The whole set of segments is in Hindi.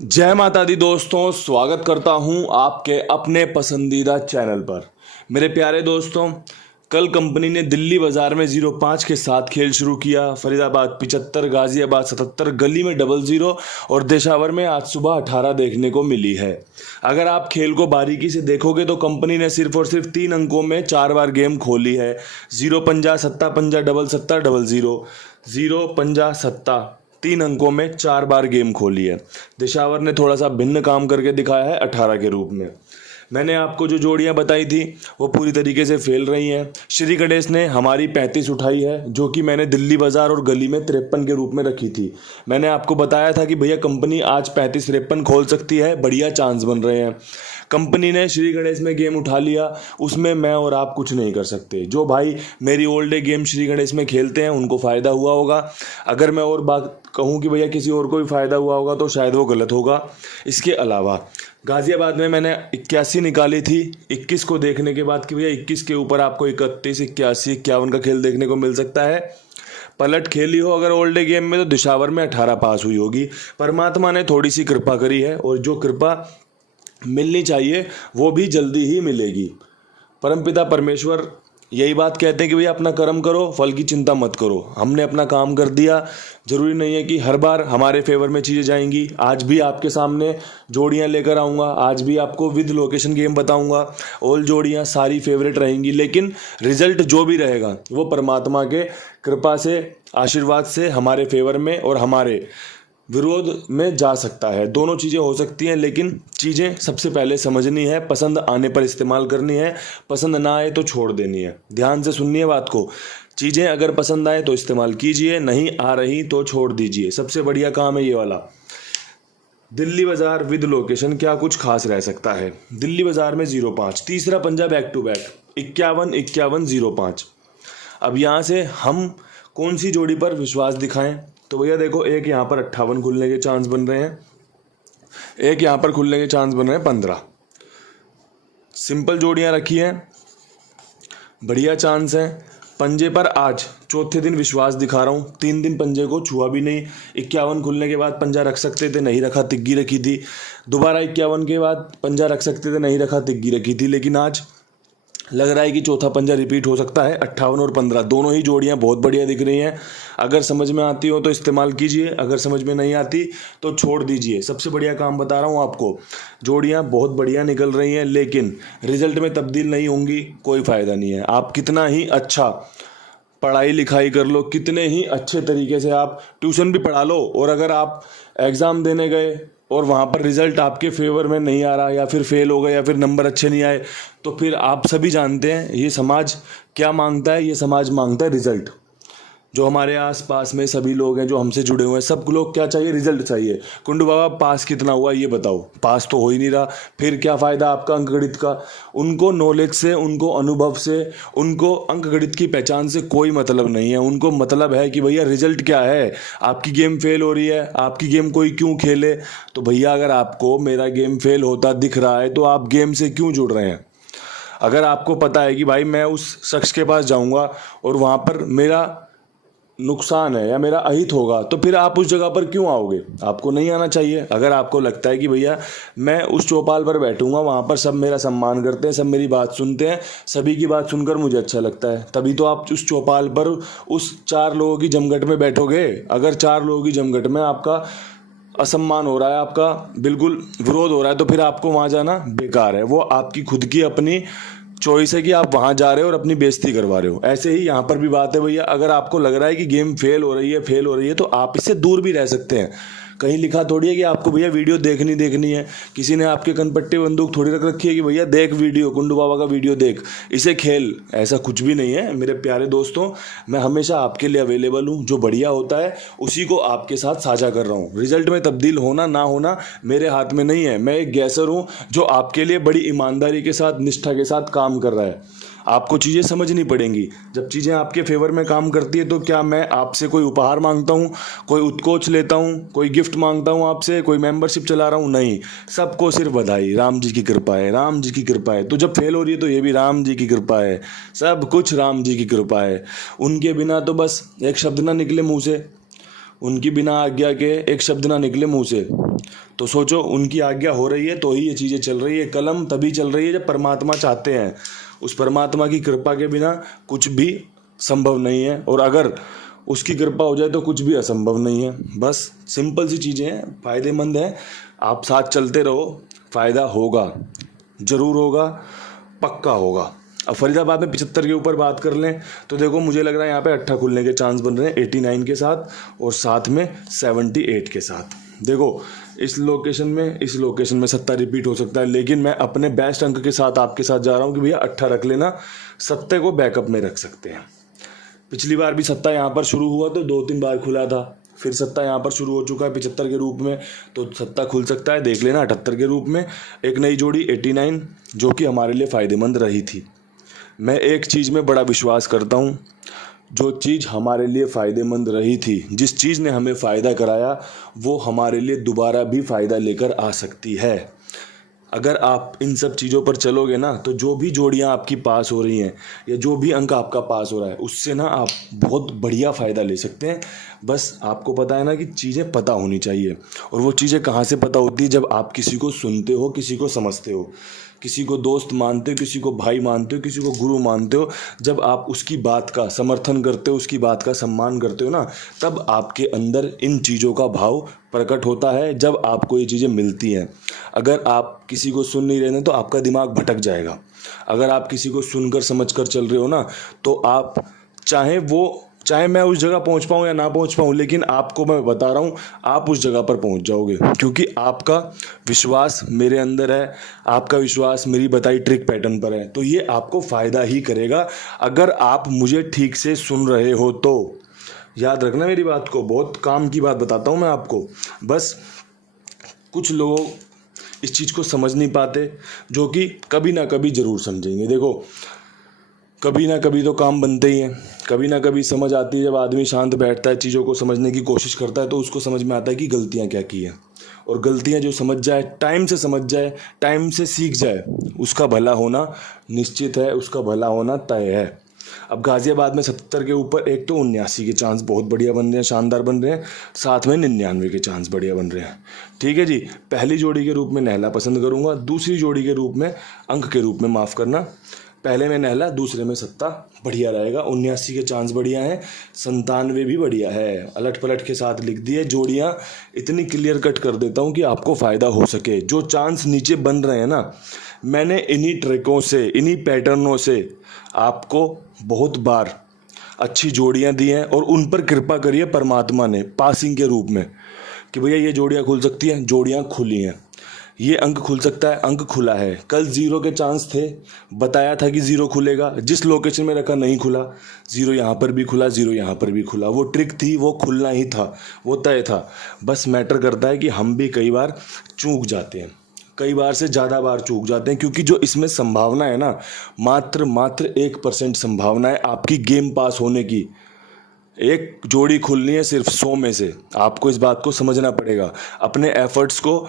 जय माता दी दोस्तों, स्वागत करता हूं आपके अपने पसंदीदा चैनल पर। मेरे प्यारे दोस्तों, कल कंपनी ने दिल्ली बाजार में 0-5 के साथ खेल शुरू किया। फरीदाबाद 75, गाजियाबाद 77, गली में 00 और देशावर में आज सुबह 18 देखने को मिली है। अगर आप खेल को बारीकी से देखोगे तो कंपनी ने सिर्फ और सिर्फ 3 अंकों में 4 बार गेम खोली है। 0 पंजा, सत्ता पंजा, डबल सत्ता, 00, 0 पंजा सत्ता, 3 अंकों में 4 बार गेम खोली है। दिशावर ने थोड़ा सा भिन्न काम करके दिखाया है 18 के रूप में। मैंने आपको जो जोड़ियां बताई थी वो पूरी तरीके से फेल रही हैं। श्री गणेश ने हमारी 35 उठाई है, जो कि मैंने दिल्ली बाजार और गली में 53 के रूप में रखी थी। मैंने आपको बताया था कि भैया कंपनी आज 35-53 खोल सकती है, बढ़िया चांस बन रहे हैं। कंपनी ने श्री गणेश में गेम उठा लिया, उसमें मैं और आप कुछ नहीं कर सकते। जो भाई मेरी old day game Shri Ganesh में खेलते हैं उनको फ़ायदा हुआ होगा। अगर मैं और बात कहूँ कि भैया किसी और को भी फ़ायदा हुआ होगा तो शायद वो गलत होगा। इसके अलावा गाज़ियाबाद में मैंने 81 निकाली थी 21 को देखने के बाद कि भैया 21 के ऊपर आपको 31, 81, 51 का खेल देखने को मिल सकता है। पलट खेली हो अगर ओल्ड डे गेम में तो दिशावर में 18 पास हुई होगी। परमात्मा ने थोड़ी सी कृपा करी है और जो कृपा मिलनी चाहिए वो भी जल्दी ही मिलेगी। परमपिता परमेश्वर यही बात कहते हैं कि भैया अपना कर्म करो, फल की चिंता मत करो। हमने अपना काम कर दिया। ज़रूरी नहीं है कि हर बार हमारे फेवर में चीज़ें जाएंगी। आज भी आपके सामने जोड़ियां लेकर आऊँगा, आज भी आपको विद लोकेशन गेम बताऊँगा। ऑल जोड़ियां सारी फेवरेट रहेंगी, लेकिन रिजल्ट जो भी रहेगा वो परमात्मा के कृपा से, आशीर्वाद से हमारे फेवर में और हमारे विरोध में जा सकता है। दोनों चीज़ें हो सकती हैं, लेकिन चीज़ें सबसे पहले समझनी है, पसंद आने पर इस्तेमाल करनी है, पसंद ना आए तो छोड़ देनी है। ध्यान से सुनिए बात को। चीज़ें अगर पसंद आए तो इस्तेमाल कीजिए, नहीं आ रही तो छोड़ दीजिए। सबसे बढ़िया काम है ये वाला। दिल्ली बाजार विद लोकेशन क्या कुछ खास रह सकता है। दिल्ली बाजार में 0-5, तीसरा पंजा बैक टू बैक 51-51, 0-5। अब यहाँ से हम कौन सी जोड़ी पर विश्वास दिखाएं? तो भैया देखो, एक यहाँ पर 58 खुलने के चांस बन रहे हैं, एक यहाँ पर खुलने के चांस बन रहे हैं 15। सिंपल जोड़ियाँ रखी हैं, बढ़िया चांस है। पंजे पर आज चौथे दिन विश्वास दिखा रहा हूँ। 3 दिन पंजे को छुआ भी नहीं। 51 खुलने के बाद पंजा रख सकते थे, नहीं रखा, तिग्गी रखी थी। दोबारा 51 के बाद पंजा रख सकते थे, नहीं रखा, तिग्गी रखी थी। लेकिन आज लग रहा है कि चौथा पंजा रिपीट हो सकता है। 58 और 15 दोनों ही जोड़ियां बहुत बढ़िया दिख रही हैं। अगर समझ में आती हो तो इस्तेमाल कीजिए, अगर समझ में नहीं आती तो छोड़ दीजिए। सबसे बढ़िया काम बता रहा हूं आपको, जोड़ियां बहुत बढ़िया निकल रही हैं, लेकिन रिजल्ट में तब्दील नहीं होंगी, कोई फ़ायदा नहीं है। आप कितना ही अच्छा पढ़ाई लिखाई कर लो, कितने ही अच्छे तरीके से आप ट्यूशन भी पढ़ा लो, और अगर आप एग्ज़ाम देने गए और वहाँ पर रिज़ल्ट आपके फेवर में नहीं आ रहा, या फिर फेल हो गए, या फिर नंबर अच्छे नहीं आए, तो फिर आप सभी जानते हैं ये समाज क्या मांगता है। ये समाज मांगता है रिज़ल्ट। जो हमारे आसपास में सभी लोग हैं जो हमसे जुड़े हुए हैं, सब लोग क्या चाहिए? रिजल्ट चाहिए। कुंडू बाबा पास कितना हुआ ये बताओ। पास तो हो ही नहीं रहा, फिर क्या फ़ायदा आपका अंकगणित का? उनको नॉलेज से, उनको अनुभव से, उनको अंकगणित की पहचान से कोई मतलब नहीं है। उनको मतलब है कि भैया रिजल्ट क्या है, आपकी गेम फेल हो रही है, आपकी गेम कोई क्यों खेले? तो भैया अगर आपको मेरा गेम फेल होता दिख रहा है तो आप गेम से क्यों जुड़ रहे हैं? अगर आपको पता है कि भाई मैं उस शख्स के पास जाऊँगा और वहाँ पर मेरा नुकसान है या मेरा अहित होगा, तो फिर आप उस जगह पर क्यों आओगे? आपको नहीं आना चाहिए। अगर आपको लगता है कि भैया मैं उस चौपाल पर बैठूंगा, वहाँ पर सब मेरा सम्मान करते हैं, सब मेरी बात सुनते हैं, सभी की बात सुनकर मुझे अच्छा लगता है, तभी तो आप उस चौपाल पर उस 4 लोगों की जमघट में बैठोगे। अगर 4 लोगों की जमघट में आपका असम्मान हो रहा है, आपका बिल्कुल विरोध हो रहा है, तो फिर आपको वहाँ जाना बेकार है। वो आपकी खुद की अपनी चॉइस है कि आप वहाँ जा रहे हो और अपनी बेइज्जती करवा रहे हो। ऐसे ही यहाँ पर भी बात है भैया, अगर आपको लग रहा है कि गेम फेल हो रही है तो आप इससे दूर भी रह सकते हैं। कहीं लिखा थोड़ी है कि आपको भैया वीडियो देखनी है। किसी ने आपके कनपट्टी बंदूक थोड़ी रख रखी है कि भैया देख वीडियो, कुंडू बाबा का वीडियो देख, इसे खेल। ऐसा कुछ भी नहीं है मेरे प्यारे दोस्तों। मैं हमेशा आपके लिए अवेलेबल हूँ। जो बढ़िया होता है उसी को आपके साथ साझा कर रहा हूँ। रिजल्ट में तब्दील होना ना होना मेरे हाथ में नहीं है। मैं एक गैसर हूँ जो आपके लिए बड़ी ईमानदारी के साथ, निष्ठा के साथ काम कर रहा है। आपको चीज़ें समझनी पड़ेंगी। जब चीज़ें आपके फेवर में काम करती है तो क्या मैं आपसे कोई उपहार मांगता हूँ, कोई उत्कोच लेता हूँ, कोई गिफ्ट मांगता हूँ आपसे, कोई मेंबरशिप चला रहा हूँ? नहीं, सबको सिर्फ बधाई। राम जी की कृपा है, राम जी की कृपा है। तो जब फेल हो रही है तो ये भी राम जी की कृपा है। सब कुछ राम जी की कृपा है। उनके बिना तो बस एक शब्द ना निकले मुँह से, उनकी बिना आज्ञा के एक शब्द ना निकले मुँह से, तो सोचो उनकी आज्ञा हो रही है तो ही ये चीज़ें चल रही है। कलम तभी चल रही है जब परमात्मा चाहते हैं। उस परमात्मा की कृपा के बिना कुछ भी संभव नहीं है, और अगर उसकी कृपा हो जाए तो कुछ भी असंभव नहीं है। बस सिंपल सी चीज़ें हैं, फ़ायदेमंद है। आप साथ चलते रहो, फ़ायदा होगा, ज़रूर होगा, पक्का होगा। अब फरीदाबाद में 75 के ऊपर बात कर लें तो देखो मुझे लग रहा है यहाँ पे 8 खुलने के चांस बन रहे हैं 89 के साथ और साथ में 78 के साथ। देखो इस लोकेशन में 7 रिपीट हो सकता है, लेकिन मैं अपने बेस्ट अंक के साथ आपके साथ जा रहा हूँ कि भैया 8 रख लेना, 7 को बैकअप में रख सकते हैं। पिछली बार भी 7 यहाँ पर शुरू हुआ तो 2-3 बार खुला था, फिर 7 यहाँ पर शुरू हो चुका है 75 के रूप में, तो 7 खुल सकता है, देख लेना 78 के रूप में। एक नई जोड़ी 89 जो कि हमारे लिए फ़ायदेमंद रही थी। मैं एक चीज़ में बड़ा विश्वास करता हूँ, जो चीज़ हमारे लिए फ़ायदेमंद रही थी, जिस चीज़ ने हमें फ़ायदा कराया, वो हमारे लिए दोबारा भी फ़ायदा लेकर आ सकती है। अगर आप इन सब चीज़ों पर चलोगे ना, तो जो भी जोड़ियाँ आपकी पास हो रही हैं या जो भी अंक आपका पास हो रहा है, उससे ना आप बहुत बढ़िया फ़ायदा ले सकते हैं। बस आपको पता है ना कि चीज़ें पता होनी चाहिए, और वो चीज़ें कहाँ से पता होती है? जब आप किसी को सुनते हो, किसी को समझते हो, किसी को दोस्त मानते हो, किसी को भाई मानते हो, किसी को गुरु मानते हो। जब आप उसकी बात का समर्थन करते हो, उसकी बात का सम्मान करते हो ना, तब आपके अंदर इन चीज़ों का भाव प्रकट होता है, जब आपको ये चीज़ें मिलती हैं। अगर आप किसी को सुन नहीं रहे हैं तो आपका दिमाग भटक जाएगा। अगर आप किसी को सुनकर समझकर चल रहे हो ना, तो आप चाहे मैं उस जगह पहुंच पाऊं या ना पहुंच पाऊं, लेकिन आपको मैं बता रहा हूं आप उस जगह पर पहुंच जाओगे, क्योंकि आपका विश्वास मेरे अंदर है, आपका विश्वास मेरी बताई ट्रिक पैटर्न पर है। तो ये आपको फ़ायदा ही करेगा अगर आप मुझे ठीक से सुन रहे हो तो। याद रखना मेरी बात को, बहुत काम की बात बताता हूँ मैं आपको। बस कुछ लोग इस चीज़ को समझ नहीं पाते, जो कि कभी ना कभी ज़रूर समझेंगे। देखो कभी ना कभी तो काम बनते ही हैं, कभी ना कभी समझ आती है। जब आदमी शांत बैठता है, चीज़ों को समझने की कोशिश करता है, तो उसको समझ में आता है कि गलतियाँ क्या की हैं। और गलतियाँ जो समझ जाए, टाइम से समझ जाए, टाइम से सीख जाए, उसका भला होना निश्चित है, उसका भला होना तय है। अब गाज़ियाबाद में 70 के ऊपर एक तो 79 के चांस बहुत बढ़िया बन रहे हैं, शानदार बन रहे हैं, साथ में 99 के चांस बढ़िया बन रहे हैं। ठीक है जी। पहली जोड़ी के रूप में नहला पसंद करूँगा, दूसरी जोड़ी के रूप में अंक के रूप में, माफ़ करना, पहले में नहला, दूसरे में 7 बढ़िया रहेगा। 79 के चांस बढ़िया हैं, 97 भी बढ़िया है। अलट पलट के साथ लिख दिए जोड़ियाँ, इतनी क्लियर कट कर देता हूँ कि आपको फ़ायदा हो सके। जो चांस नीचे बन रहे हैं ना, मैंने इन्हीं ट्रिकों से, इन्हीं पैटर्नों से आपको बहुत बार अच्छी जोड़ियाँ दी हैं, और उन पर कृपा करी है परमात्मा ने पासिंग के रूप में कि भैया ये जोड़ियाँ खुल सकती हैं, जोड़ियाँ खुली हैं। ये अंक खुल सकता है, अंक खुला है। कल 0 के चांस थे, बताया था कि 0 खुलेगा, जिस लोकेशन में रखा नहीं खुला, 0 यहाँ पर भी खुला, 0 यहाँ पर भी खुला। वो ट्रिक थी, वो खुलना ही था, वो तय था। बस मैटर करता है कि हम भी कई बार चूक जाते हैं, कई बार से ज़्यादा बार चूक जाते हैं, क्योंकि जो इसमें संभावना है ना, मात्र 1% संभावना है आपकी गेम पास होने की। एक जोड़ी खुलनी है सिर्फ 100 में से। आपको इस बात को समझना पड़ेगा, अपने एफर्ट्स को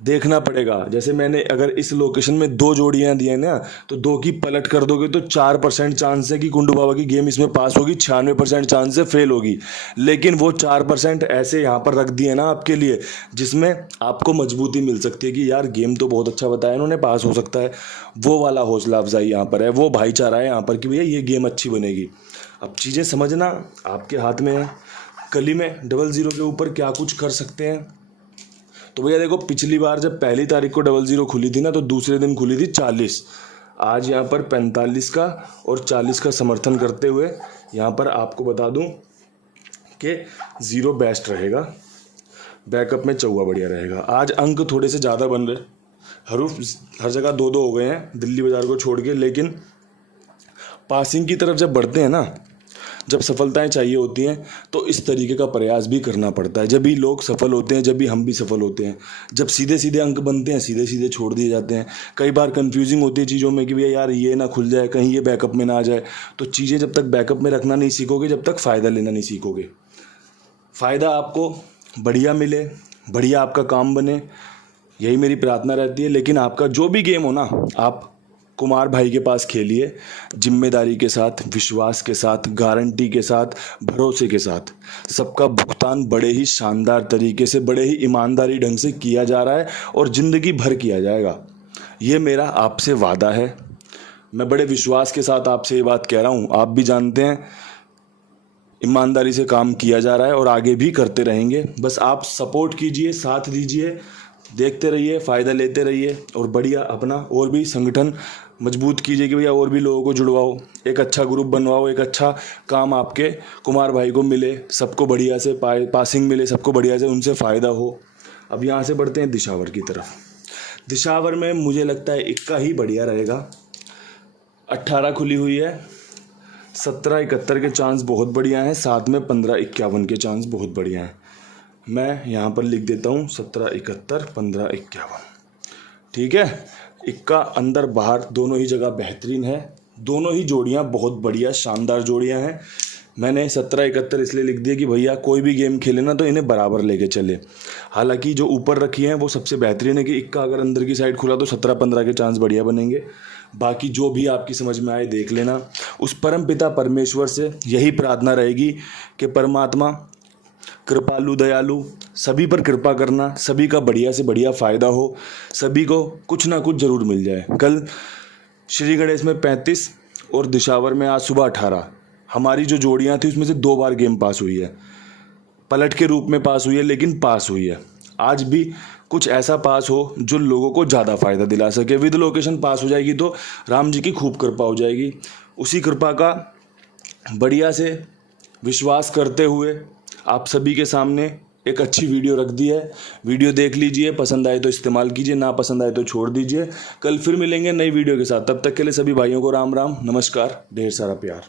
देखना पड़ेगा। जैसे मैंने अगर इस लोकेशन में 2 जोड़ियां दी हैं ना, तो 2 की पलट कर दोगे तो 4% चांस है कि कुंडू बाबा की गेम इसमें पास होगी, 96% चांस है फेल होगी। लेकिन वो 4% ऐसे यहाँ पर रख दिए ना आपके लिए, जिसमें आपको मजबूती मिल सकती है कि यार गेम तो बहुत अच्छा बताया इन्होंने, पास हो सकता है। वो वाला हौसला अफजाई यहाँ पर है, वो भाईचारा है यहाँ पर कि भैया ये गेम अच्छी बनेगी। अब चीज़ें समझना आपके हाथ में है। कली में 00 के ऊपर क्या कुछ कर सकते हैं। तो भैया देखो, पिछली बार जब पहली तारीख को 00 खुली थी ना, तो दूसरे दिन खुली थी 40। आज यहाँ पर 45 का और 40 का समर्थन करते हुए यहाँ पर आपको बता दूँ कि 0 बेस्ट रहेगा, बैकअप में 4 बढ़िया रहेगा। आज अंक थोड़े से ज़्यादा बन रहे, हर जगह 2-2 हो गए हैं दिल्ली बाज़ार को छोड़ के। लेकिन पासिंग की तरफ जब बढ़ते हैं ना, जब सफलताएं चाहिए होती हैं, तो इस तरीके का प्रयास भी करना पड़ता है। जब भी लोग सफल होते हैं, जब भी हम भी सफल होते हैं। जब सीधे सीधे अंक बनते हैं, सीधे सीधे छोड़ दिए जाते हैं। कई बार कंफ्यूजिंग होती है चीज़ों में कि भैया यार ये ना खुल जाए, कहीं ये बैकअप में ना आ जाए। तो चीज़ें जब तक बैकअप में रखना नहीं सीखोगे, जब तक फ़ायदा लेना नहीं सीखोगे। फ़ायदा आपको बढ़िया मिले, बढ़िया आपका काम बने, यही मेरी प्रार्थना रहती है। लेकिन आपका जो भी गेम हो ना, आप कुमार भाई के पास खेलिए, जिम्मेदारी के साथ, विश्वास के साथ, गारंटी के साथ, भरोसे के साथ। सबका भुगतान बड़े ही शानदार तरीके से, बड़े ही ईमानदारी ढंग से किया जा रहा है और ज़िंदगी भर किया जाएगा। ये मेरा आपसे वादा है। मैं बड़े विश्वास के साथ आपसे ये बात कह रहा हूँ। आप भी जानते हैं ईमानदारी से काम किया जा रहा है और आगे भी करते रहेंगे। बस आप सपोर्ट कीजिए, साथ दीजिए, देखते रहिए, फ़ायदा लेते रहिए और बढ़िया अपना और भी संगठन मजबूत कीजिए कि भैया और भी लोगों को जुड़वाओ, एक अच्छा ग्रुप बनवाओ, एक अच्छा काम आपके कुमार भाई को मिले, सबको बढ़िया से पासिंग मिले, सबको बढ़िया से उनसे फ़ायदा हो। अब यहाँ से बढ़ते हैं दिशावर की तरफ। दिशावर में मुझे लगता है इक्का ही बढ़िया रहेगा। 18 खुली हुई है, 17-71 के चांस बहुत बढ़िया हैं, साथ में 15-51 के चांस बहुत बढ़िया हैं। मैं यहाँ पर लिख देता हूँ 17-71, 15-51। ठीक है। इक्का अंदर बाहर दोनों ही जगह बेहतरीन है। दोनों ही जोड़ियाँ बहुत बढ़िया शानदार जोड़ियाँ हैं। मैंने 17-71 इसलिए लिख दिया कि भैया कोई भी गेम खेले ना तो इन्हें बराबर लेके चले। हालांकि जो ऊपर रखी हैं वो सबसे बेहतरीन है कि इक्का अगर अंदर की साइड खुला तो 17-15 के चांस बढ़िया बनेंगे। बाकी जो भी आपकी समझ में आए देख लेना। उस परम पिता परमेश्वर से यही प्रार्थना रहेगी कि परमात्मा कृपालु दयालु, सभी पर कृपा करना, सभी का बढ़िया से बढ़िया फ़ायदा हो, सभी को कुछ ना कुछ ज़रूर मिल जाए। कल श्री गणेश में 35 और दिशावर में आज सुबह 18 हमारी जो जोड़ियाँ थी उसमें से 2 बार गेम पास हुई है। पलट के रूप में पास हुई है लेकिन पास हुई है। आज भी कुछ ऐसा पास हो जो लोगों को ज़्यादा फ़ायदा दिला सके। विद लोकेशन पास हो जाएगी तो राम जी की खूब कृपा हो जाएगी। उसी कृपा का बढ़िया से विश्वास करते हुए आप सभी के सामने एक अच्छी वीडियो रख दी है। वीडियो देख लीजिए, पसंद आए तो इस्तेमाल कीजिए, ना पसंद आए तो छोड़ दीजिए। कल फिर मिलेंगे नई वीडियो के साथ। तब तक के लिए सभी भाइयों को राम राम, नमस्कार, ढेर सारा प्यार।